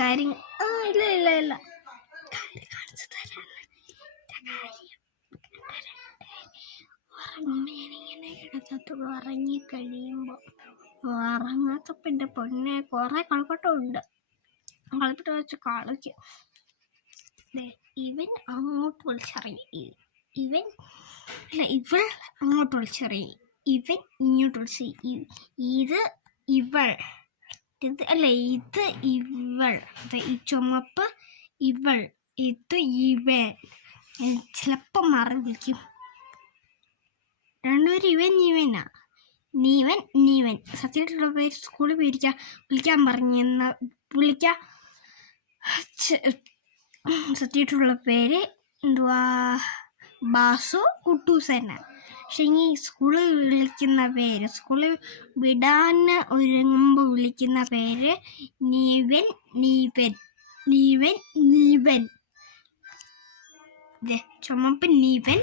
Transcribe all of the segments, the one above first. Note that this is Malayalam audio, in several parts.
കാര്യം ഇല്ല ഇല്ല ഇല്ല കാണിച്ചു തരാൻ ഉറങ്ങുമ്പോഴിങ്ങനെ കിടക്കത്തുള്ളൂ. ഉറങ്ങിക്കഴിയുമ്പോൾ ഉറങ്ങാത്തപ്പം എൻ്റെ പൊന്നെ കുറേ കളിപ്പട്ടമുണ്ട്. കളിപ്പട്ടം വെച്ച് കളിക്കും. ഇവൻ അങ്ങോട്ട് വിളിച്ചറിയും, ഇവൾ അങ്ങോട്ട് വിളിച്ചറിയും, ഇവൻ ഇങ്ങോട്ട് വിളിച്ച് ഇത് ഇവൾ, ഇത് ഇവൾ, ഈ ചുമപ്പ് ഇവൾ, ഇത് ഇവൻ. ചിലപ്പം മാറി വിളിക്കും. രണ്ടുപേരും ഇവനാ. നീവൻ സത്യമായിട്ടുള്ള പേര് സ്കൂളിൽ വിളിക്കാൻ പറഞ്ഞെന്ന സത്യമായിട്ടുള്ള പേര് എന്തുവാ ബാസു കുട്ടൂസന. പക്ഷെ ഈ സ്കൂളിൽ വിളിക്കുന്ന പേര്, സ്കൂളിൽ വിടാൻ ഒരുങ്ങുമ്പോൾ വിളിക്കുന്ന പേര് നീവൻ. ചുമപ്പ് നീവൻ.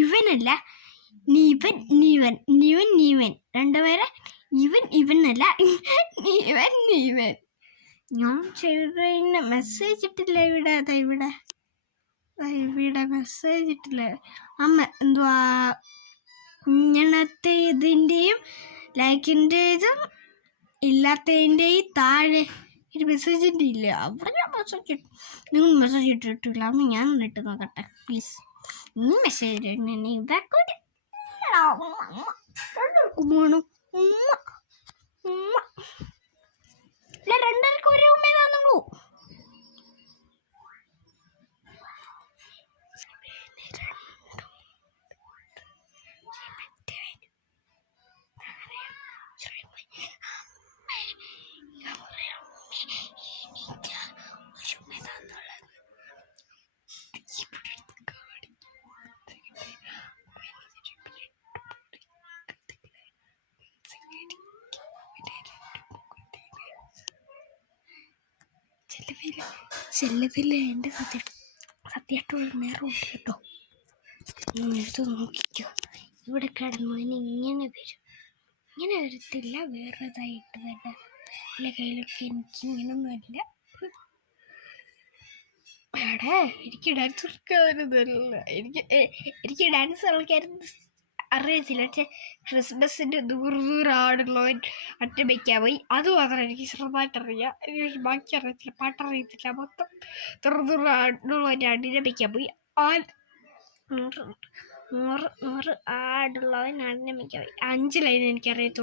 ഇവനല്ല, നീവൻ. രണ്ടുപേരെ ഇവനല്ല, നീവൻ. ഞാൻ ചെയ്തതിന് മെസ്സേജ് ഇട്ടില്ല ഇവിടെ മെസ്സേജ് ഇട്ടില്ല. അമ്മ എന്തുവാ ഇങ്ങനത്തെ ഇതിൻ്റെയും ലൈക്കിൻ്റെതും ഇല്ലാത്തതിൻ്റെയും താഴെ ഒരു മെസ്സേജിൻ്റെ ഇല്ല. അവിടെ ഞാൻ മെസ്സേജ് ഇട്ടു. നിങ്ങൾ മെസ്സേജ് ഇട്ടിട്ടില്ല. അമ്മ ഞാൻ ഇട്ട് നോക്കട്ടെ പ്ലീസ്. നീ മെസ്സേജ് ഇതൊക്കെ വേണം. രണ്ടുപേർക്കും ഒരേ ഉമ്മേതാന്നുള്ളൂ. ചെല്ലതില്ല എൻ്റെ സത്യമായിട്ടുള്ള നേരമുണ്ട് കേട്ടോ. എടുത്ത് നോക്കിക്കോ. ഇവിടെ കിടന്നു ഇങ്ങനെ വരും. ഇങ്ങനെ വരത്തില്ല, വേറെതായിട്ട് തന്നെ. എൻ്റെ കയ്യിലൊക്കെ എനിക്കിങ്ങനൊന്നുമല്ല. എനിക്ക് ഡാൻസ് കളിക്കാനൊന്നുമല്ല. എനിക്ക് ഡാൻസ് കളിക്കാനും അറിയത്തില്ല. പക്ഷെ ക്രിസ്മസിൻ്റെ ദൂരാടുള്ളവൻ അറ്റമയ്ക്കാൻ പോയി, അത് മാത്രം എനിക്ക് ചെറുതായിട്ടറിയാം. എനിക്ക് ബാക്കി അറിയത്തില്ല, പാട്ടറിയത്തില്ല. മൊത്തം ദൂരാടുള്ളവൻ്റെ അടിനമയ്ക്കാൻ പോയി. 100 ആടുള്ളവൻ അടിനമയ്ക്കാൻ പോയി. 5 ലൈൻ എനിക്കറിയത്തുള്ളൂ.